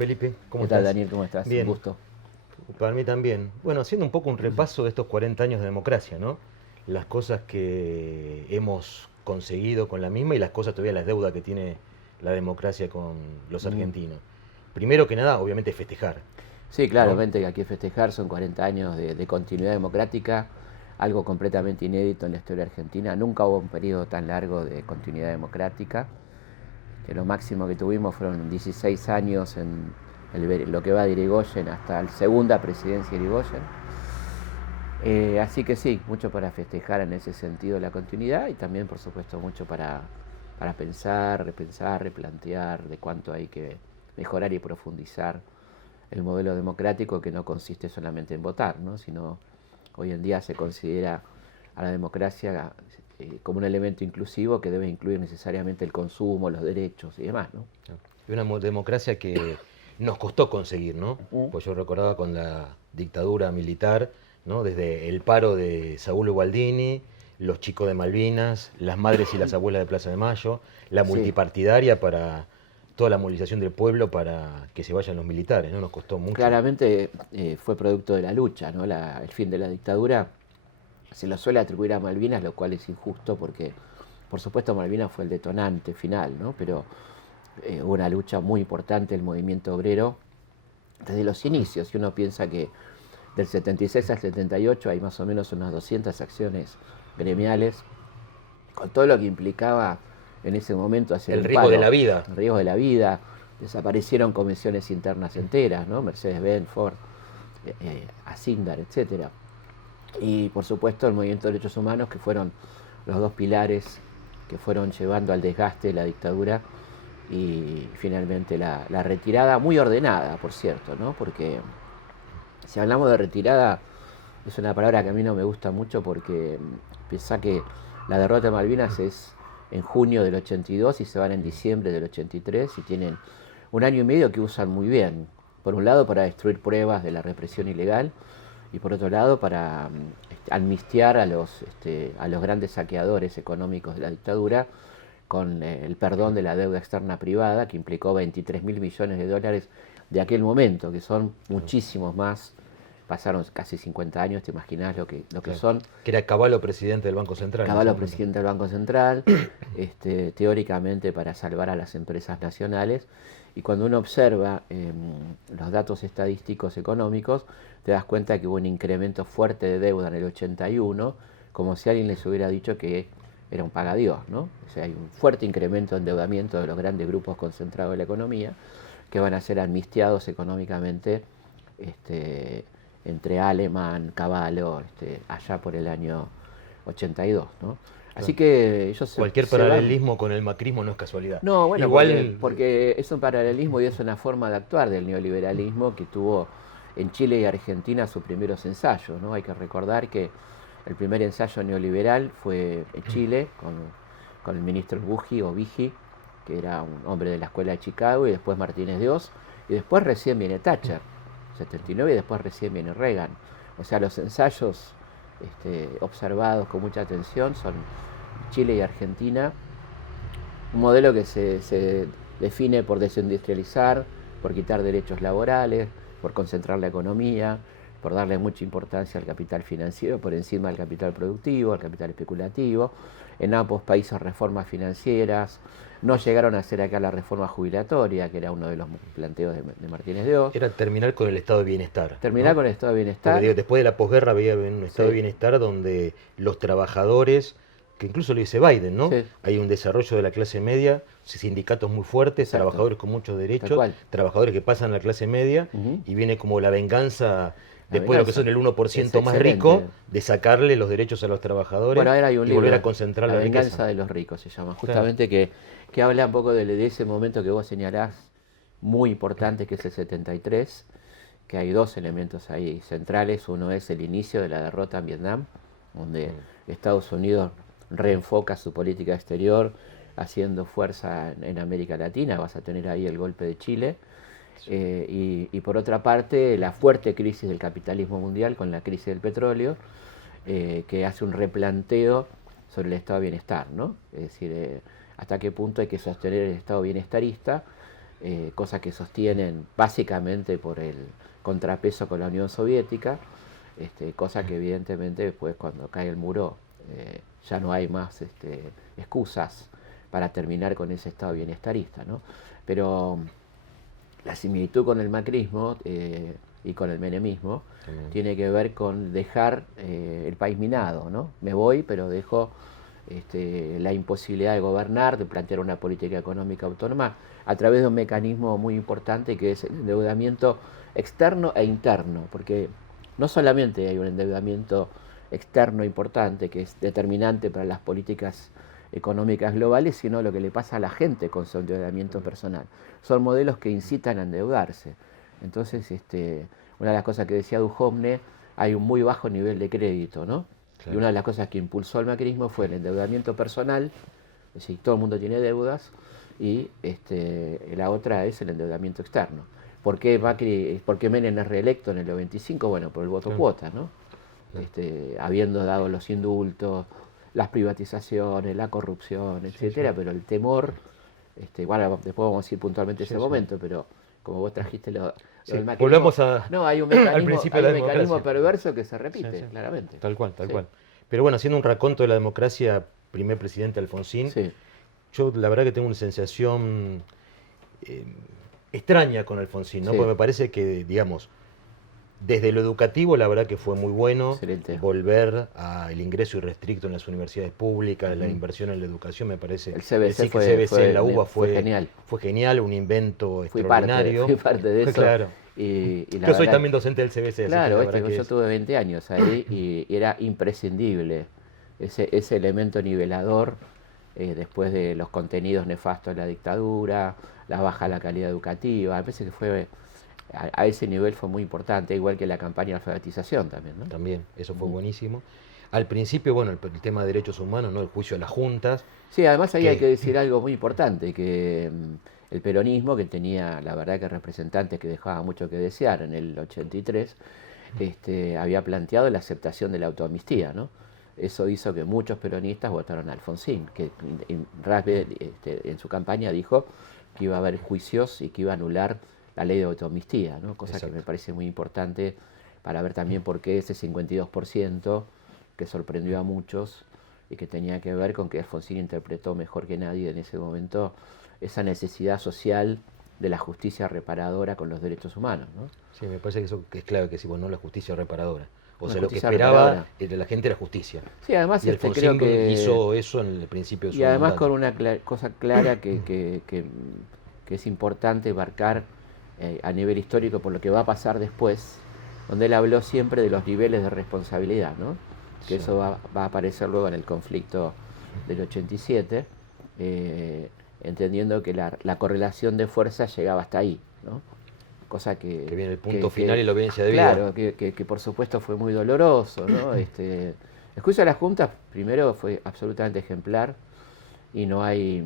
Felipe? ¿Cómo ¿Qué tal, estás? Daniel? ¿Cómo estás? Un Bien, gusto. para mí también. Bueno, haciendo un poco un repaso de estos 40 años de democracia, ¿no? Las cosas que hemos conseguido con la misma y las cosas todavía, las deudas que tiene la democracia con los Mm. argentinos. Primero que nada, obviamente festejar, Sí, ¿no? claramente que aquí festejar son 40 años de continuidad democrática, algo completamente inédito en la historia argentina. Nunca hubo un periodo tan largo de continuidad democrática, que lo máximo que tuvimos fueron 16 años en lo que va de Irigoyen hasta la segunda presidencia de Irigoyen. Así que sí, mucho para festejar en ese sentido la continuidad y también, por supuesto, mucho para pensar, repensar, replantear de cuánto hay que mejorar y profundizar el modelo democrático, que no consiste solamente en votar, ¿no? Sino hoy en día se considera a la democracia como un elemento inclusivo que debe incluir necesariamente el consumo, los derechos y demás, ¿no? Y una democracia que nos costó conseguir, ¿no? Pues yo recordaba con la dictadura militar, ¿no? Desde el paro de Saúl Ubaldini, los chicos de Malvinas, las madres y las abuelas de Plaza de Mayo, la Sí, multipartidaria para toda la movilización del pueblo para que se vayan los militares, ¿no? Nos costó mucho. claramente fue producto de la lucha, ¿no? El fin de la dictadura se lo suele atribuir a Malvinas, lo cual es injusto porque, por supuesto, Malvinas fue el detonante final, ¿no? Pero hubo una lucha muy importante del movimiento obrero desde los inicios. Y uno piensa que del 76 al 78 hay más o menos unas 200 acciones gremiales, con todo lo que implicaba en ese momento hacer El el riesgo de paro, la vida. el riesgo de la vida. Desaparecieron comisiones internas enteras, ¿no? Mercedes-Benz, Ford, Asindar, etcétera. Y por supuesto el movimiento de derechos humanos, que fueron los dos pilares que fueron llevando al desgaste de la dictadura y finalmente la retirada, muy ordenada, por cierto, ¿no? Porque si hablamos de retirada, es una palabra que a mí no me gusta mucho porque pensá que la derrota de Malvinas es en junio del 82 y se van en diciembre del 83 y tienen un año y medio que usan muy bien. Por un lado para destruir pruebas de la represión ilegal y por otro lado para amnistiar a los grandes saqueadores económicos de la dictadura con el perdón de la deuda externa privada, que implicó 23 mil millones de dólares de aquel momento, que son muchísimos más. Pasaron casi 50 años, te imaginás lo que Claro. son. Que era Cavallo presidente del Banco Central en ese Cavallo, momento. presidente del Banco Central, teóricamente para salvar a las empresas nacionales. Y cuando uno observa los datos estadísticos económicos, te das cuenta que hubo un incremento fuerte de deuda en el 81, como si alguien les hubiera dicho que era un pagadiós, ¿no? O sea, hay un fuerte incremento de endeudamiento de los grandes grupos concentrados de la economía que van a ser amnistiados económicamente este, entre Alemán, Cavallo, allá por el año 82, ¿no? Así Claro. que ellos Cualquier se van. paralelismo con el macrismo no es casualidad. No, bueno, Igual, porque es un paralelismo y es una forma de actuar del neoliberalismo que tuvo en Chile y Argentina sus primeros ensayos, ¿no? Hay que recordar que el primer ensayo neoliberal fue en Chile con el ministro Buji o Vigi, que era un hombre de la escuela de Chicago, y después Martínez de Oz, y después recién viene Thatcher, 79, y después recién viene Reagan. O sea, los ensayos observados con mucha atención son Chile y Argentina, un modelo que se define por desindustrializar, por quitar derechos laborales, por concentrar la economía, por darle mucha importancia al capital financiero por encima del capital productivo, al capital especulativo. En ambos países reformas financieras. No llegaron a hacer acá la reforma jubilatoria, que era uno de los planteos de Martínez de Oz. era terminar con el estado de bienestar, Terminar ¿no? con el estado de Porque bienestar. digo, después de la posguerra había un estado de Sí, bienestar donde los trabajadores, que incluso lo dice Biden, ¿no? sí, Hay un desarrollo de la clase media, sindicatos muy fuertes, exacto, trabajadores con muchos tal derechos, cual. trabajadores que pasan a la clase media Ujú. y viene como la venganza, La después de lo que venganza son el uno por es ciento más rico, excelente. de sacarle los derechos a los Bueno, trabajadores ahora hay un y volver a libro, concentrar La la riqueza. venganza de los ricos se llama, Claro. justamente que habla un poco de ese momento que vos señalás, muy importante, que es el 73, que hay dos elementos ahí centrales. Uno es el inicio de la derrota en Vietnam, donde Estados Unidos reenfoca su política exterior, haciendo fuerza en América Latina. Vas a tener ahí el golpe de Chile. Y por otra parte, la fuerte crisis del capitalismo mundial con la crisis del petróleo, que hace un replanteo sobre el estado de bienestar, ¿no? Es decir, hasta qué punto hay que sostener el estado bienestarista cosa que sostienen básicamente por el contrapeso con la Unión Soviética, cosa que evidentemente después cuando cae el muro ya no hay más excusas para terminar con ese estado bienestarista, ¿no? Pero la similitud con el macrismo y con el menemismo tiene que ver con dejar el país minado, ¿no? Me voy, pero dejo la imposibilidad de gobernar, de plantear una política económica autónoma a través de un mecanismo muy importante que es el endeudamiento externo e interno, porque no solamente hay un endeudamiento externo importante que es determinante para las políticas económicas globales, sino lo que le pasa a la gente con su endeudamiento personal. Son modelos que incitan a endeudarse. Entonces, una de las cosas que decía Duhovne, hay un muy bajo nivel de crédito, ¿no? Claro. Y una de las cosas que impulsó el macrismo fue el endeudamiento personal, es decir, todo el mundo tiene deudas, y la otra es el endeudamiento externo. ¿Por qué Menem es reelecto en el 95? Bueno, por el voto cuota, ¿no? Habiendo dado los indultos, las privatizaciones, la corrupción, etcétera, pero el temor, bueno, después vamos a ir puntualmente a ese momento, pero como vos trajiste lo del macrismo, volvemos a, no, hay un al principio de la mecanismo perverso que se repite, claramente. Tal cual. Pero bueno, haciendo un raconto de la democracia, primer presidente Alfonsín, yo la verdad que tengo una sensación extraña con Alfonsín, ¿no? Porque me parece que, digamos, desde lo educativo, la verdad que fue muy bueno. Excelente. Volver al ingreso irrestricto en las universidades públicas, la inversión en la educación, me parece. El CBC, en la UBA fue genial. Fue genial, un invento extraordinario. Fui parte de eso. Claro. Y yo soy también docente del CBC. Claro, yo tuve 20 años ahí y era imprescindible ese elemento nivelador después de los contenidos nefastos de la dictadura, la baja de la calidad educativa. Me parece que fue... A ese nivel fue muy importante, igual que la campaña de alfabetización también, ¿no? También, eso fue buenísimo. Al principio, bueno, el tema de derechos humanos, ¿no? El juicio a las juntas. Sí, además ahí hay que decir algo muy importante, que el peronismo, que tenía, la verdad, que representantes que dejaban mucho que desear en el 83, había planteado la aceptación de la autoamnistía, ¿no? Eso hizo que muchos peronistas votaron a Alfonsín, que en su campaña dijo que iba a haber juicios y que iba a anular la ley de autoamnistía, ¿no? Cosa Exacto. Que me parece muy importante para ver también por qué ese 52% que sorprendió a muchos y que tenía que ver con que Alfonsín interpretó mejor que nadie en ese momento esa necesidad social de la justicia reparadora con los derechos humanos, ¿no? Sí, me parece que eso es clave que decimos, no la justicia reparadora. O sea, lo que esperaba de la gente era justicia. Sí, además y Alfonsín creo que hizo eso en el principio de su Y además mandato. con una cosa clara que es importante marcar a nivel histórico por lo que va a pasar después, donde él habló siempre de los niveles de responsabilidad, ¿no? Que eso va a aparecer luego en el conflicto del 87, entendiendo que la correlación de fuerzas llegaba hasta ahí, ¿no? Cosa que viene el punto final y la obediencia de vida. Claro, que por supuesto fue muy doloroso, ¿no? El juicio a las juntas, primero, fue absolutamente ejemplar y no hay...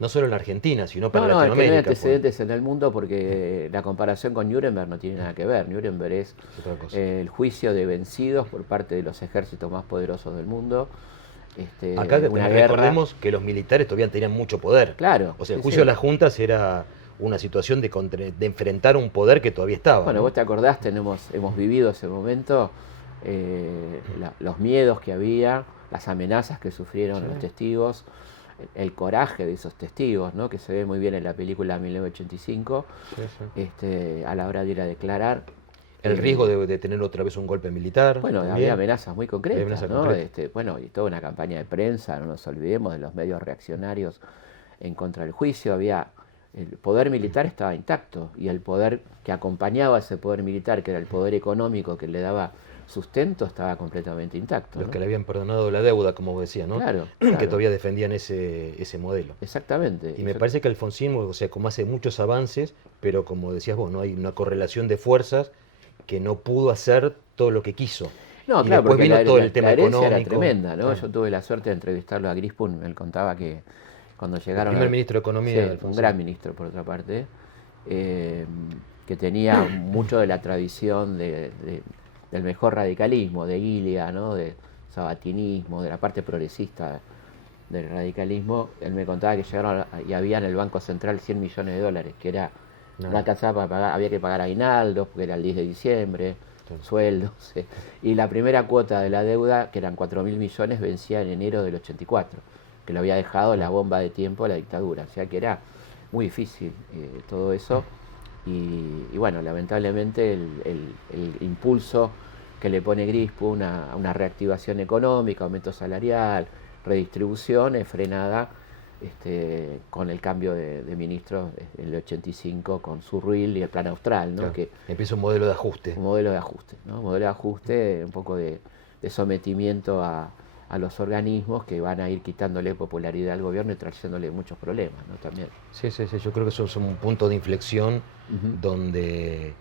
No solo en Argentina, sino para Latinoamérica. No, hay antecedentes en el mundo porque la comparación con Nuremberg no tiene nada que ver. Nuremberg es el juicio de vencidos por parte de los ejércitos más poderosos del mundo. Acá recordemos que los militares todavía tenían mucho poder. Claro. O sea, el juicio de las juntas era una situación de enfrentar un poder que todavía estaba. Bueno, ¿no? Vos te acordás, hemos vivido ese momento, los miedos que había, las amenazas que sufrieron los testigos, el coraje de esos testigos, ¿no? Que se ve muy bien en la película 1985, a la hora de ir a declarar. El riesgo de tener otra vez un golpe militar. Bueno, también. había amenazas muy concretas, ¿no? Bueno, y toda una campaña de prensa, no nos olvidemos de los medios reaccionarios en contra del juicio. El poder militar estaba intacto y el poder que acompañaba a ese poder militar, que era el poder económico que le daba sustento, estaba completamente intacto. Los que le habían perdonado la deuda, como vos decías, ¿no? Claro. Que todavía defendían ese modelo. Exactamente. Y me parece que Alfonsín, o sea, como hace muchos avances, pero como decías vos, no hay una correlación de fuerzas que no pudo hacer todo lo que quiso. No, y claro, porque vino todo el tema herencia económico. era tremenda, ¿no? Claro. Yo tuve la suerte de entrevistarlo a Grispun, él contaba que cuando llegaron... El primer ministro de Economía. Sí, un gran ministro, por otra parte, que tenía mucho de la tradición del mejor radicalismo, de Ilia, ¿no? De sabatinismo, de la parte progresista del radicalismo, él me contaba que llegaron y había en el Banco Central 100 millones de dólares, que era No, no alcanzaba para pagar, había que pagar aguinaldos, porque era el 10 de diciembre, claro. sueldos, y la primera cuota de la deuda, que eran 4.000 millones, vencía en enero del 84, que lo había dejado la bomba de tiempo a la dictadura, o sea que era muy difícil todo eso, y bueno, lamentablemente el impulso que le pone Grispu, una reactivación económica, aumento salarial, redistribución, es frenada con el cambio de ministros en el 85 con Surruil y el Plan Austral, ¿no? Claro. Que Empieza un modelo de ajuste. un modelo de ajuste, ¿no? Un modelo de ajuste, un poco de sometimiento a los organismos que van a ir quitándole popularidad al gobierno y trayéndole muchos problemas, ¿no? También. Sí, sí, sí, yo creo que eso es un punto de inflexión donde,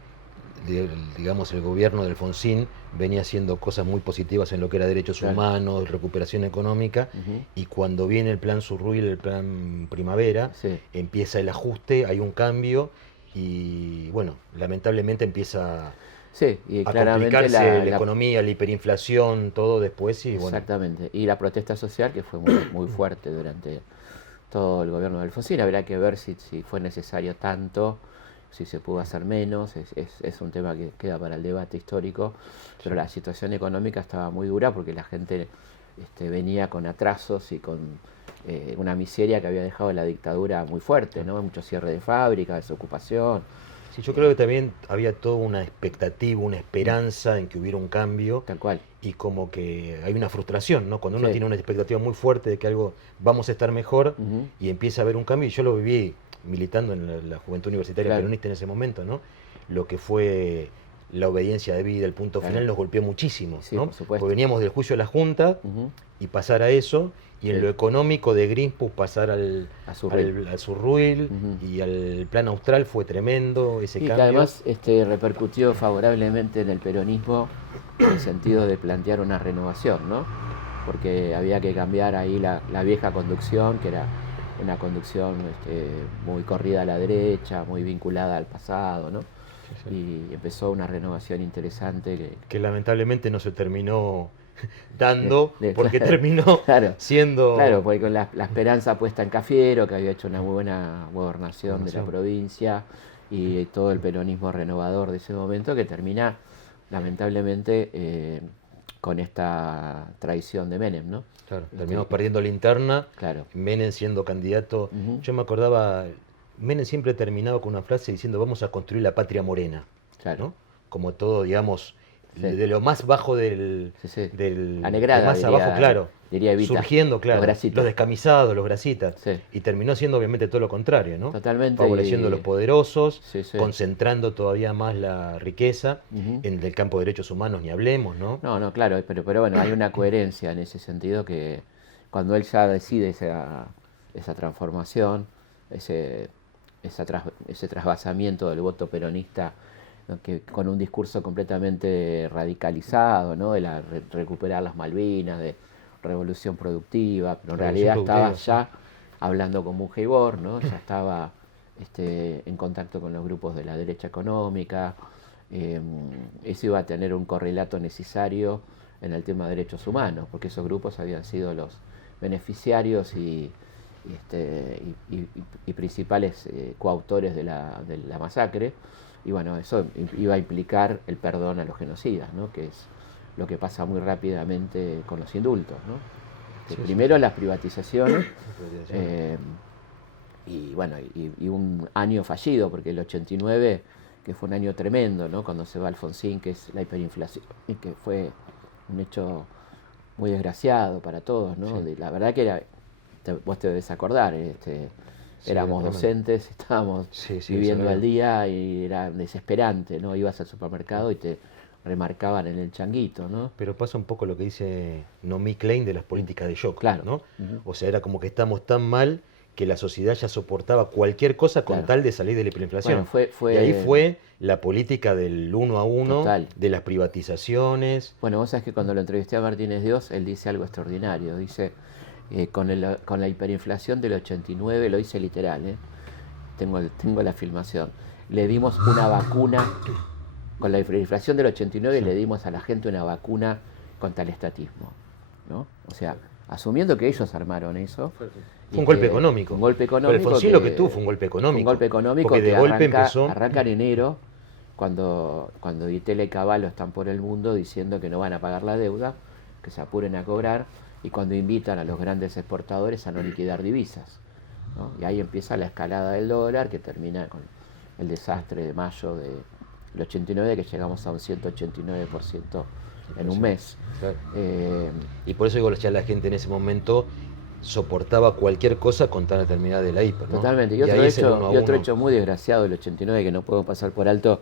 digamos, el gobierno de Alfonsín venía haciendo cosas muy positivas en lo que era derechos Claro. humanos, recuperación económica, y cuando viene el plan Surruil, el plan Primavera, Sí. empieza el ajuste, hay un cambio y, bueno, lamentablemente empieza Sí, y a claramente complicarse la economía, la hiperinflación, todo después y, bueno, exactamente. Y la protesta social que fue muy fuerte durante todo el gobierno de Alfonsín. Habrá que ver si fue necesario tanto, si se pudo hacer menos. Es un tema que queda para el debate histórico. Pero la situación económica estaba muy dura porque la gente venía con atrasos y con una miseria que había dejado la dictadura muy fuerte, ¿no? Mucho cierre de fábricas, desocupación. sí, yo creo que también había toda una expectativa, una esperanza en que hubiera un cambio. Tal cual. Y como que hay una frustración, ¿no? Cuando uno Sí. tiene una expectativa muy fuerte de que algo vamos a estar mejor y empieza a haber un cambio, y yo lo viví militando en la Juventud Universitaria Claro. Peronista en ese momento, ¿no? Lo que fue la obediencia debida, el punto Claro. final, nos golpeó muchísimo, Sí, ¿no? por supuesto. Porque veníamos del juicio de la Junta Ujú. y pasar a eso, y en Sí. lo económico de Greenpeace pasar A Surruil. al Surruil Ujú. y al Plan Austral fue tremendo ese Y que cambio. además repercutió favorablemente en el peronismo en el sentido de plantear una renovación, ¿no? Porque había que cambiar ahí la vieja conducción, que era una conducción muy corrida a la derecha, muy vinculada al pasado, ¿no? Sí, sí. Y empezó una renovación interesante Que lamentablemente no se terminó dando, porque claro, terminó claro, siendo... claro, porque con la esperanza puesta en Cafiero, que había hecho una muy buena gobernación de la provincia, y todo el peronismo renovador de ese momento, que termina lamentablemente con esta traición de Menem, ¿no? Claro, terminamos perdiendo la interna, Claro. Menem siendo candidato. Ujú. Yo me acordaba, Menem siempre terminaba con una frase diciendo vamos a construir la patria morena, Claro. ¿no? Como todo, digamos, Sí. de lo más bajo del... Sí, sí. del La negrada, de más diría- abajo, claro. diría Evita. Surgiendo, claro. Los grasitas. Los descamisados, los grasitas. Sí. Y terminó siendo obviamente todo lo contrario, ¿no? Totalmente, Favoreciendo a y- los poderosos, Sí, sí. concentrando todavía más la riqueza. Ujú. En el campo de derechos humanos ni hablemos, ¿no? No, claro, pero bueno, hay una coherencia en ese sentido que cuando él ya decide esa transformación, ese trasvasamiento del voto peronista, ¿no? Que con un discurso completamente radicalizado, ¿no? De recuperar las Malvinas, de revolución productiva, pero en Revolución realidad estaba productiva, ya hablando con Mujiborg, ¿no? Ya estaba en contacto con los grupos de la derecha económica. Eso iba a tener un correlato necesario en el tema de derechos humanos, porque esos grupos habían sido los beneficiarios y principales coautores de la masacre, y bueno, eso iba a implicar el perdón a los genocidas, ¿no? Que es lo que pasa muy rápidamente con los indultos, ¿no? Que Sí, primero sí. las privatizaciones, y bueno, y un año fallido, porque el 89, que fue un año tremendo, ¿no? Cuando se va Alfonsín, que es la hiperinflación, y que fue un hecho muy desgraciado para todos, ¿no? Sí. La verdad que era, vos te debes acordar, Sí, éramos realmente. docentes, estábamos Sí, sí, viviendo eso al día y era desesperante, ¿no? Ibas al supermercado y te remarcaban en el changuito, ¿no? Pero pasa un poco lo que dice Noemí Klein de las políticas de shock, Claro. ¿no? Ujú. O sea, era como que estamos tan mal que la sociedad ya soportaba cualquier cosa con Claro. tal de salir de la hiperinflación. Bueno, fue- Y ahí fue la política del 1 a 1, Total. de las privatizaciones. Bueno, vos sabés que cuando lo entrevisté a Martínez Dios, él dice algo extraordinario. Dice, con la hiperinflación del 89, lo dice literal, tengo la filmación, le dimos una vacuna, con la hiperinflación del 89 le dimos a la gente una vacuna contra el estatismo, ¿no? O sea, asumiendo que ellos armaron eso. Fue un golpe económico. Un golpe Pero económico. Alfonsín lo que tuvo fue un golpe económico. Un golpe económico porque que de golpe empezó. arranca en enero, cuando Ditela y Cavallo están por el mundo diciendo que no van a pagar la deuda, que se apuren a cobrar, y cuando invitan a los grandes exportadores a no liquidar divisas, ¿no? Y ahí empieza la escalada del dólar, que termina con el desastre de mayo del 89, que llegamos a un 189% en un mes. Claro. Y por eso digo, ya la gente en ese momento soportaba cualquier cosa con tal de terminar de la hiper, ¿no? Totalmente. Y otro hecho muy desgraciado del 89 que no puedo pasar por alto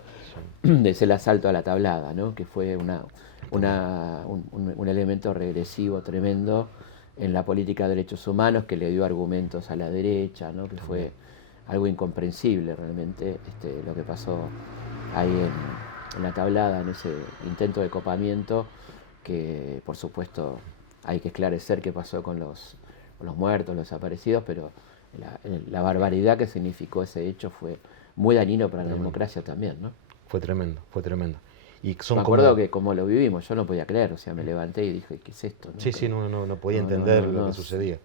es el asalto a la tablada, ¿no? Que fue un elemento regresivo tremendo en la política de derechos humanos, que le dio argumentos a la derecha, ¿no? Que fue algo incomprensible realmente lo que pasó ahí en la tablada, en ese intento de copamiento, que por supuesto hay que esclarecer qué pasó con los muertos, los desaparecidos, pero la barbaridad que significó ese hecho fue muy dañino para la democracia también, ¿no? Fue tremendo, fue tremendo. Y son me acuerdo que como lo vivimos, yo no podía creer, o sea, me levanté y dije, ¿qué es esto? ¿No? Sí, no podía entender lo que sucedía.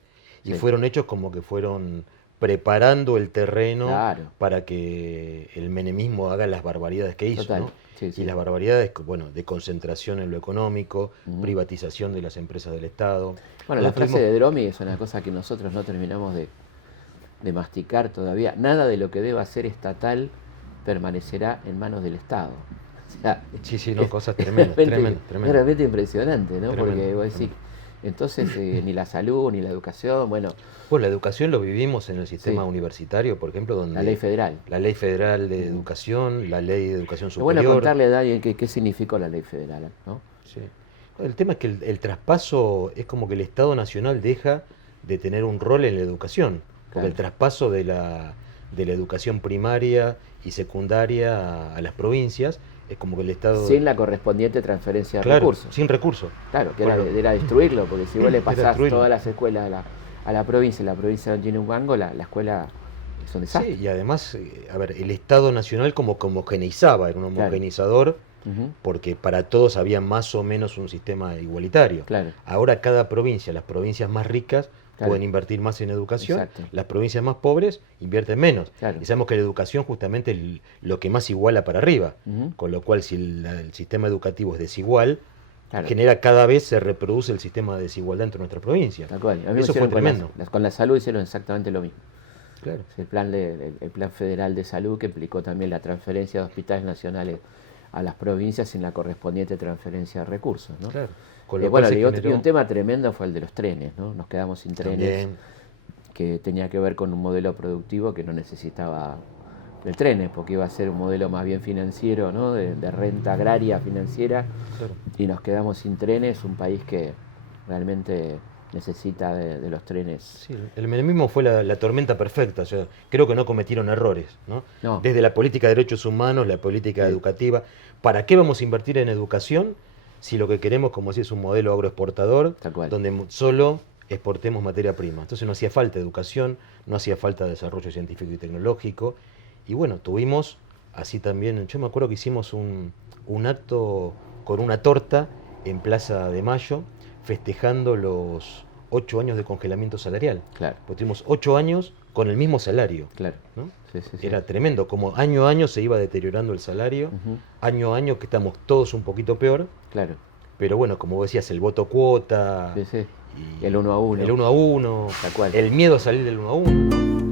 Y sí. Fueron hechos como que fueron preparando el terreno, claro, para que el menemismo haga las barbaridades que hizo, total, ¿no? Sí. Y las barbaridades, bueno, de concentración en lo económico, privatización de las empresas del Estado. Bueno, la frase de Dromi es una cosa que nosotros no terminamos de masticar todavía. Nada de lo que deba ser estatal permanecerá en manos del Estado. O sea, sí, cosas tremendas, tremendas. Es realmente impresionante, ¿no? Tremendo, porque vos decís, entonces ni la salud, ni la educación, bueno... Pues la educación lo vivimos en el sistema universitario, por ejemplo, donde... La ley federal. La ley federal de educación, la ley de educación superior... Es bueno contarle a Daniel qué significó la ley federal, ¿no? Sí. El tema es que el traspaso es como que el Estado Nacional deja de tener un rol en la educación. Porque Claro. El traspaso de la educación primaria y secundaria a las provincias es como que el Estado... Sin la correspondiente transferencia de claro, recursos. sin recursos. Claro, que Bueno, era destruirlo, porque si vos le pasás destruirlo. todas las escuelas a la provincia y la provincia no tiene un mango, la escuela es un desastre. Sí, y además, el Estado Nacional como que homogeneizaba, era un homogeneizador, porque para todos había más o menos un sistema igualitario. Claro. Ahora cada provincia, las provincias más ricas, Claro. pueden invertir más en educación, Exacto. las provincias más pobres invierten menos. Claro. Y sabemos que la educación justamente es lo que más iguala para arriba, con lo cual si el sistema educativo es desigual, Claro. genera cada vez se reproduce el sistema de desigualdad entre nuestra provincia. Tal cual. A mí Eso me fue hicieron tremendo. con la salud hicieron exactamente lo mismo. Claro. El plan federal de salud, que implicó también la transferencia de hospitales nacionales a las provincias sin la correspondiente transferencia de recursos, ¿no? Claro. Con lo Bueno, cual se y generó... un tema tremendo fue el de los trenes, ¿no? Nos quedamos sin trenes, También. que tenía que ver con un modelo productivo que no necesitaba de trenes, porque iba a ser un modelo más bien financiero, ¿no? De renta agraria financiera, Claro. y nos quedamos sin trenes, un país que realmente necesita de los trenes. Sí, el menemismo fue la tormenta perfecta. O sea, creo que no cometieron errores, ¿no? No. Desde la política de derechos humanos, la política educativa. ¿Para qué vamos a invertir en educación si lo que queremos, como decía, es un modelo agroexportador, Tal cual. donde solo exportemos materia prima? Entonces no hacía falta educación, no hacía falta desarrollo científico y tecnológico. Y bueno, tuvimos así también, yo me acuerdo que hicimos un acto con una torta en Plaza de Mayo, festejando los 8 años de congelamiento salarial. Claro. Porque tuvimos 8 años con el mismo salario. Claro. ¿No? Sí. Era tremendo, como año a año se iba deteriorando el salario, año a año que estamos todos un poquito peor, Claro. pero bueno, como vos decías, el voto cuota, Sí. y El 1 a 1. el 1 a 1, Tal cual. el miedo a salir del 1 a 1.